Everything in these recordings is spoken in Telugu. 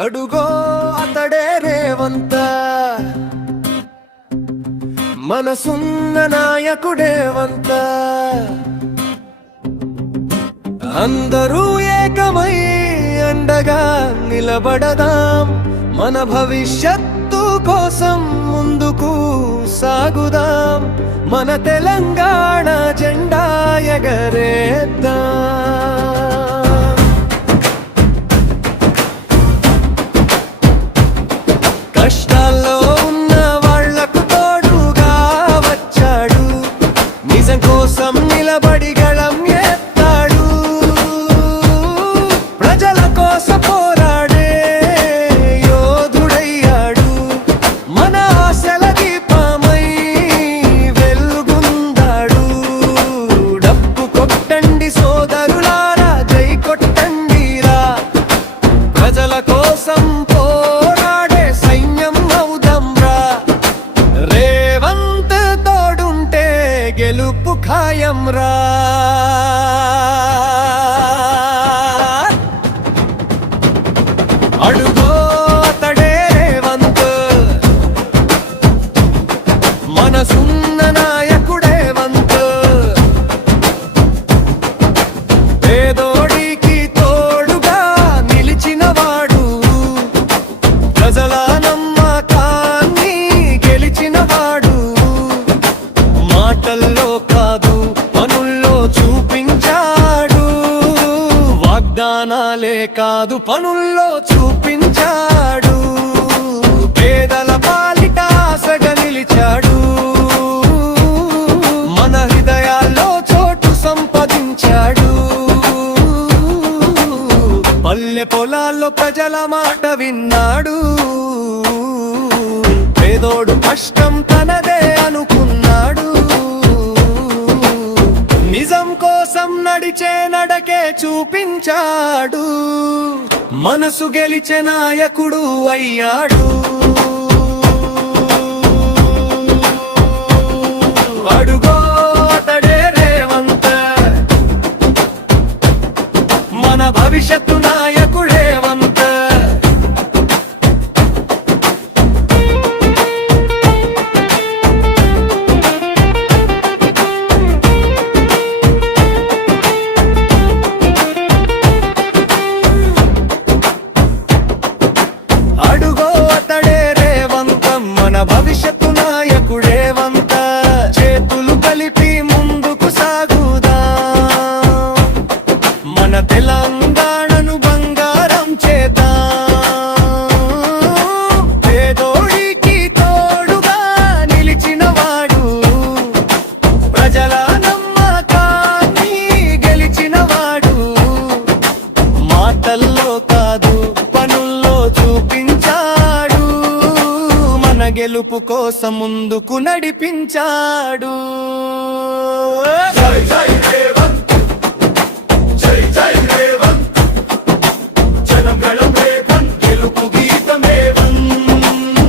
అడుగో అతడే రేవంత, మనసున్న నాయకుడేవంత. అందరూ ఏకమై అండగా నిలబడదాం, మన భవిష్యత్తు కోసం ముందుకు సాగుదాం, మన తెలంగాణ జెండా ఎగరేద్దాం. కష్టాల్లో ఉన్న వాళ్లకు తోడుగా వచ్చాడు, నిజం కోసం నిలబడి గళం ఎత్తాడు. ప్రజల కోసం పోరాడే యోధుడయ్యాడు, మన ఆశల దీపమై వెలుగుందాడు. డప్పు కొట్టండి సోదరులారా, జై కొట్టండిరా, ప్రజల కోసం గెలుపు ఖాయం రా. అడుగో అతడే రేవంత్, మనసున్న నాయకుడేవంత్. పేదోడికి తోడుగా నిలిచినవాడు, ప్రజల నమ్మకాన్ని గెలిచినవాడు. మాటల్లో కాదు పనుల్లో చూపించాడు, వాగ్దానాలే కాదు పనుల్లో చూపించాడు. పేదల పాలిట ఆశగా నిలిచాడు, మన హృదయాల్లో చోటు సంపాదించాడు. పల్లె పొలాల్లో ప్రజల మాట విన్నాడు, పేదోడు కష్టం తనదే అనుకున్నాడు. నిజం కోసం నడిచే నడకే చూపించాడు, మనసు గెలిచే నాయకుడు అయ్యాడు. అడుగో అతడే రేవంత్, మన భవిష్యత్తు నాయకుడేవంత్. భవిష్యత్తు నాయకుడేవంత, చేతులు కలిపి ముందుకు సాగుదాం, మన తెలంగాణను బంగారం చేద్దాం. పేదోడికి తోడుగా నిలిచినవాడు, ప్రజల నమ్మకాన్ని గెలిచినవాడు. మాటల్లో కాదు పనుల్లో చూపించాడు, గెలుపు కోసం ముందుకు నడిపించాడు. జై జై రేవంత్, జై జై రేవంత్, జనం గళం రేవంత్, గెలుపు గీతం రేవంత్.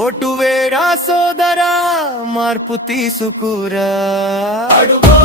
ఓటు వేరా సోదరా, మార్పు తీసుకురా. అడుగో